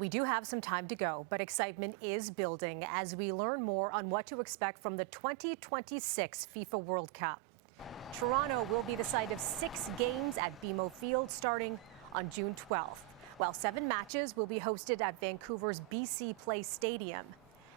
We do have some time to go, but excitement is building as we learn more on what to expect from the 2026 FIFA World Cup. Toronto will be the site of 6 games at BMO Field starting on June 12th, while 7 matches will be hosted at Vancouver's BC Place Stadium.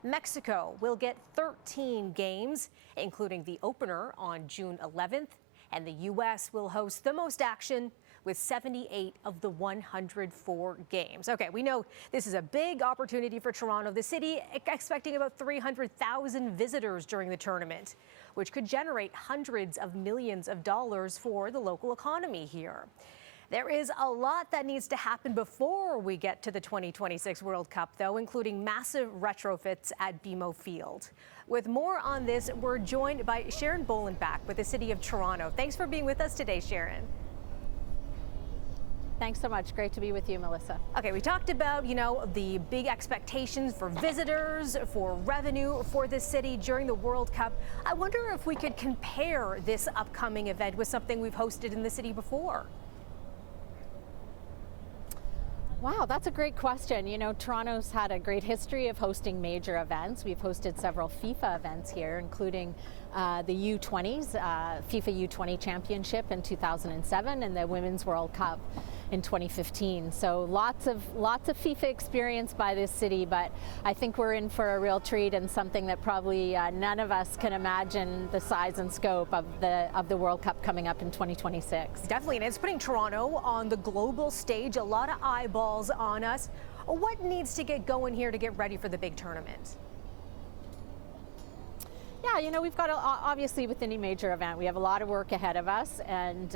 Mexico will get 13 games, including the opener on June 11th, and the U.S. will host the most action with 78 of the 104 games. Okay, we know this is a big opportunity for Toronto, the city expecting about 300,000 visitors during the tournament, which could generate hundreds of millions of dollars for the local economy here. There is a lot that needs to happen before we get to the 2026 World Cup, though, including massive retrofits at BMO Field. With more on this, we're joined by Sharon Bolenbach with the City of Toronto. Thanks for being with us today, Sharon. Thanks so much. Great to be with you, Melissa. Okay, we talked about, the big expectations for visitors, for revenue for this city during the World Cup. I wonder if we could compare this upcoming event with something we've hosted in the city before. Wow, that's a great question. Toronto's had a great history of hosting major events. We've hosted several FIFA events here, including the U20s, FIFA U20 Championship in 2007 and the Women's World Cup in 2015. So lots of FIFA experience by this city, but I think we're in for a real treat and something that probably none of us can imagine the size and scope of the World Cup coming up in 2026. Definitely, and it's putting Toronto on the global stage, a lot of eyeballs on us. What needs to get going here to get ready for the big tournament? Yeah, we've got, obviously with any major event, we have a lot of work ahead of us, and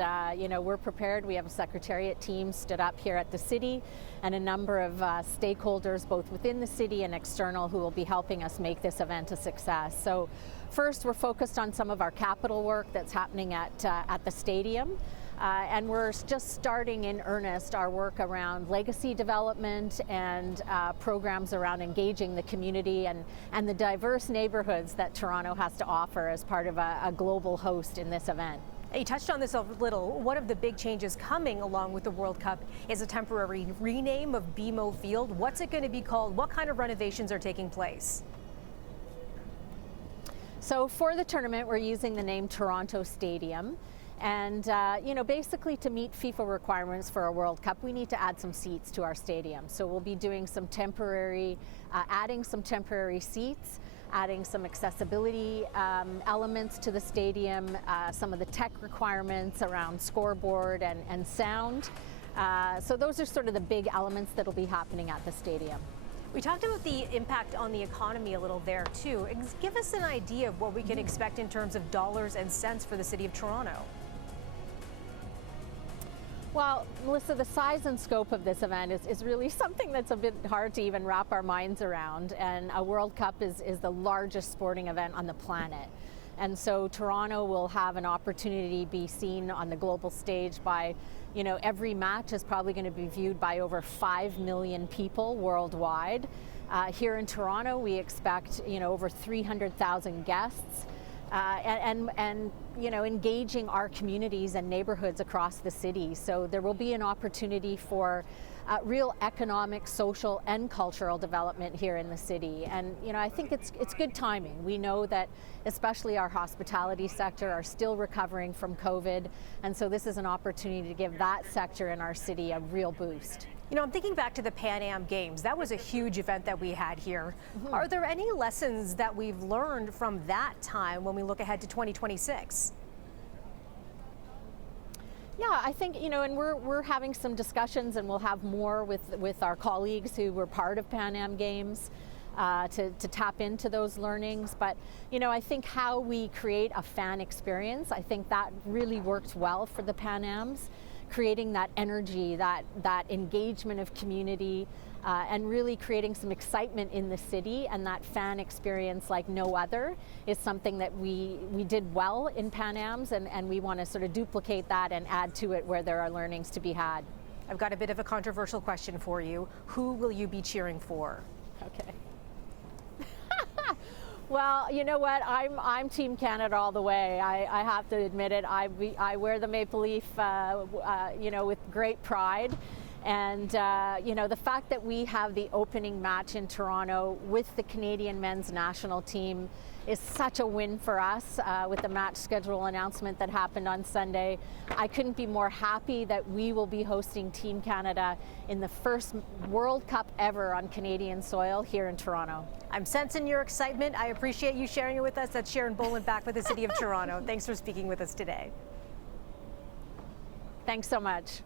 we're prepared. We have a secretariat team stood up here at the city and a number of stakeholders both within the city and external who will be helping us make this event a success. So first, we're focused on some of our capital work that's happening at the stadium. And we're just starting in earnest our work around legacy development and programs around engaging the community and the diverse neighborhoods that Toronto has to offer as part of a global host in this event. You touched on this a little. One of the big changes coming along with the World Cup is a temporary rename of BMO Field. What's it going to be called? What kind of renovations are taking place? So for the tournament, we're using the name Toronto Stadium. And, basically to meet FIFA requirements for a World Cup, we need to add some seats to our stadium. So we'll be doing some adding some temporary seats, adding some accessibility elements to the stadium, some of the tech requirements around scoreboard and sound. So those are sort of the big elements that'll be happening at the stadium. We talked about the impact on the economy a little there, too. Give us an idea of what we can expect in terms of dollars and cents for the City of Toronto. Well, Melissa, the size and scope of this event is really something that's a bit hard to even wrap our minds around. And a World Cup is the largest sporting event on the planet. And so Toronto will have an opportunity to be seen on the global stage by, every match is probably going to be viewed by over 5 million people worldwide. Here in Toronto, we expect, over 300,000 guests. And engaging our communities and neighborhoods across the city. So there will be an opportunity for real economic, social, and cultural development here in the city. And I think it's good timing. We know that especially our hospitality sector are still recovering from COVID, and so this is an opportunity to give that sector in our city a real boost. I'm thinking back to the Pan Am Games. That was a huge event that we had here. Mm-hmm. Are there any lessons that we've learned from that time when we look ahead to 2026? Yeah, I think, and we're having some discussions, and we'll have more with our colleagues who were part of Pan Am Games to tap into those learnings. But, I think how we create a fan experience, I think that really worked well for the Pan Ams. Creating that energy, that engagement of community, and really creating some excitement in the city, and that fan experience like no other is something that we did well in Pan Am's, and we want to sort of duplicate that and add to it where there are learnings to be had. I've got a bit of a controversial question for you. Who will you be cheering for? Okay. Well, you know what? I'm Team Canada all the way. I have to admit it. I wear the maple leaf, with great pride, And you know, the fact that we have the opening match in Toronto with the Canadian men's national team is such a win for us. With the match schedule announcement that happened on Sunday, I couldn't be more happy that we will be hosting Team Canada in the first World Cup ever on Canadian soil here in Toronto. I'm sensing your excitement. I appreciate you sharing it with us. That's Sharon Boland back with the City of Toronto. Thanks for speaking with us today. Thanks so much.